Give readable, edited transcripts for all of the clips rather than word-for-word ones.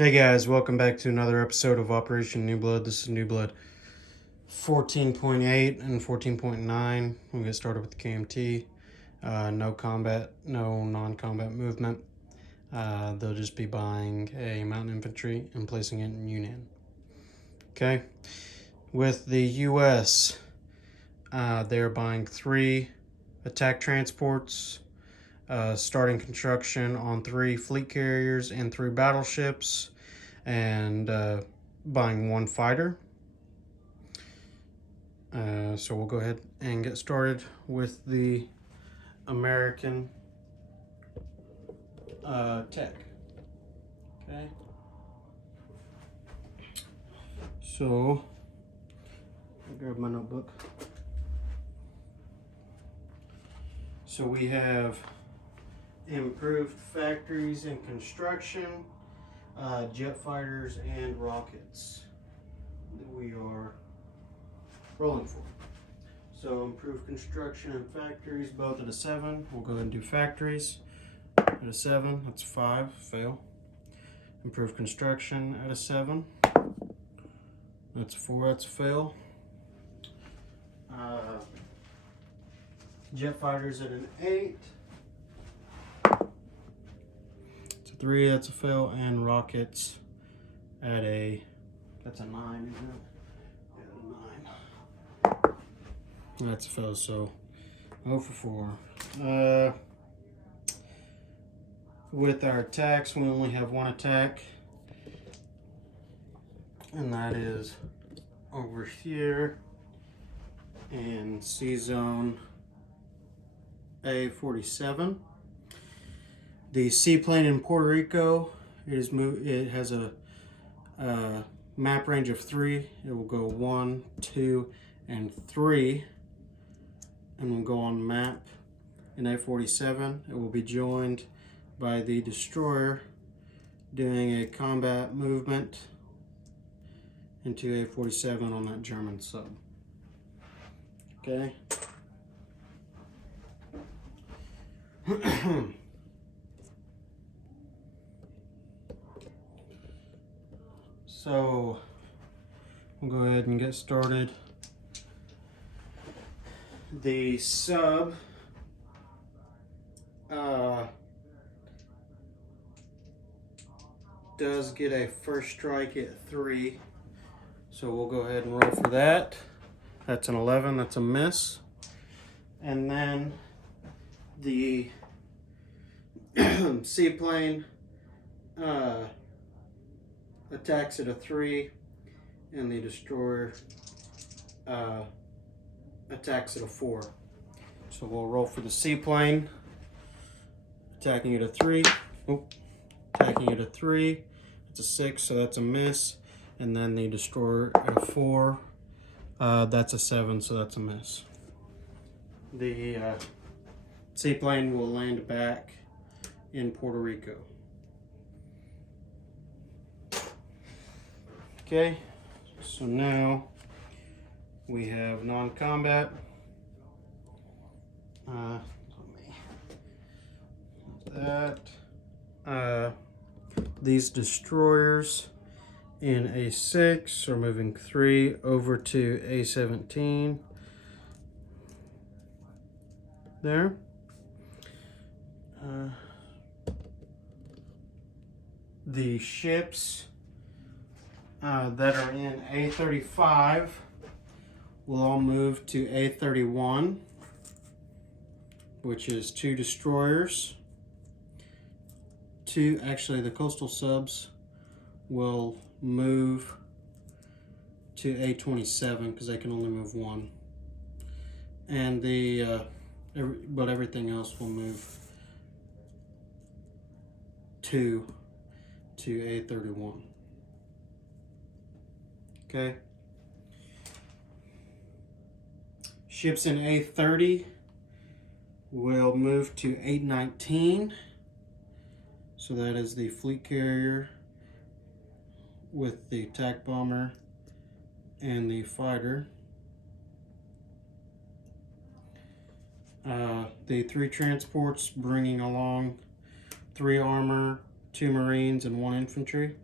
Hey guys, welcome back to another episode of Operation Newblood. This is Newblood 14.8 and 14.9. We'll get started with the KMT. No combat, no non-combat movement. They'll just be buying a mountain infantry and placing it in Yunnan. Okay. With the U.S., they're buying 3 attack transports, starting construction on 3 fleet carriers and 3 battleships, and buying 1 fighter. So we'll go ahead and get started with the American tech. Okay. So I'll grab my notebook. So we have improved factories and construction, jet fighters and rockets that we are rolling for. So improved construction and factories, both at a 7. We'll go ahead and do factories at a 7. That's 5, fail. Improved construction at a 7. That's 4, that's a fail. Jet fighters at an 8. It's a 3, that's a fail. And rockets at that's a 9, isn't it? Yeah, 9. That's a fail, so 0 for 4. With our attacks, we only have 1 attack, and that is over here in C Zone A47. The seaplane in Puerto Rico it has a map range of 3. It will go 1, 2, and 3, and will go on map in A47. It will be joined by the destroyer doing a combat movement into A47 on that German sub. Okay. So we'll go ahead and get started. The sub does get a first strike at 3, so we'll go ahead and roll for that. That's an 11, that's a miss. And then the seaplane attacks at a 3, and the destroyer attacks at a 4. So we'll roll for the seaplane, attacking at a 3. Attacking at a 3. It's a 6, so that's a miss. And then the destroyer at a 4. That's a 7, so that's a miss. The seaplane will land back in Puerto Rico. Okay, so now we have non-combat. These destroyers in A6 are moving 3 over to A17 there. The ships that are in A35 will all move to A31, which is 2 destroyers. Actually, the coastal subs will move to A27 because they can only move 1. And but everything else will move 2 to A31. Okay. Ships in A30 will move to A19. So that is the fleet carrier with the attack bomber and the fighter. The 3 transports bringing along 3 armor, 2 marines, and 1 infantry.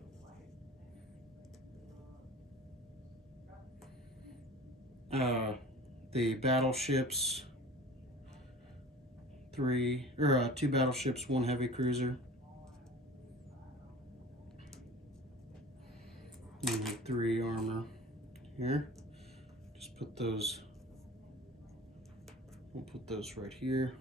the battleships, two battleships, one heavy cruiser, and 3 armor here. Just put those, we'll put those right here.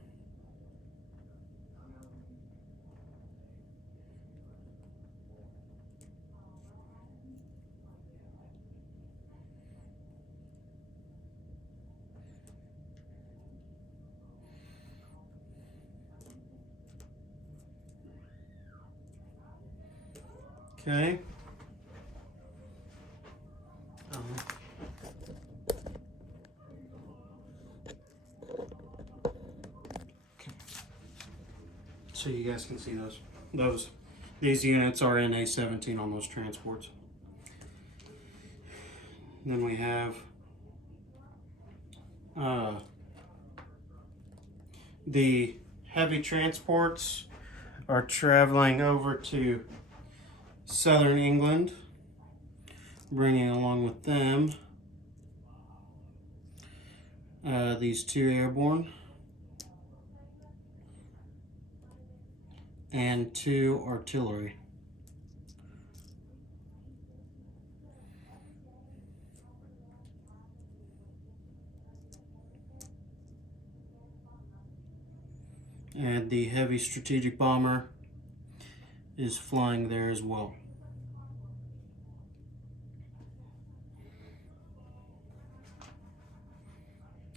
Okay. So you guys can see these units are in A17 on those transports. Then we have the heavy transports are traveling over to southern England, bringing along with them these 2 airborne and 2 artillery. And the heavy strategic bomber is flying there as well.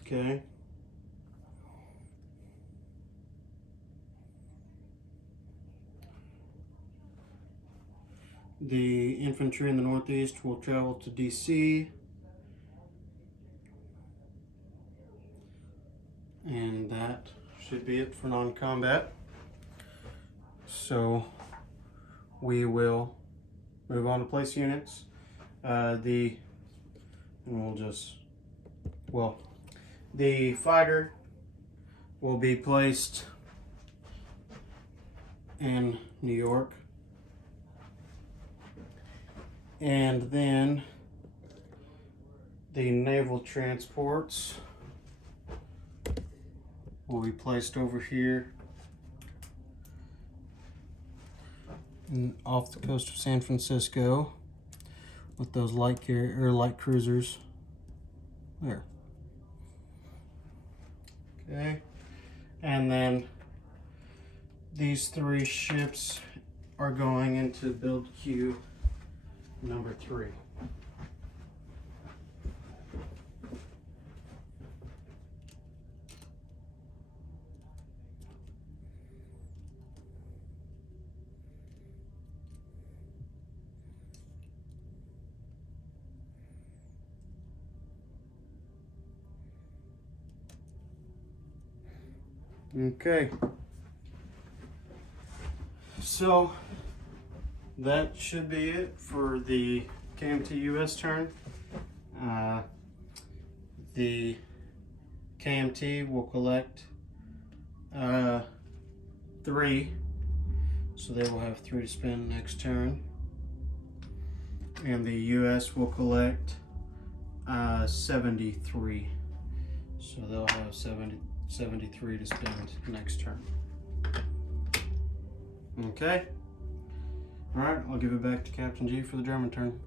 Okay. The infantry in the northeast will travel to DC. And that should be it for non-combat. So we will move on to place units. The fighter will be placed in New York. And then the naval transports will be placed over here off the coast of San Francisco with those light cruisers there. Okay, and then these 3 ships are going into build queue number 3. Okay, so that should be it for the KMT US turn. The KMT will collect 3, so they will have 3 to spend next turn, and the US will collect 73, so they'll have 73 to spend next turn. Okay. Alright, I'll give it back to Captain G for the German turn.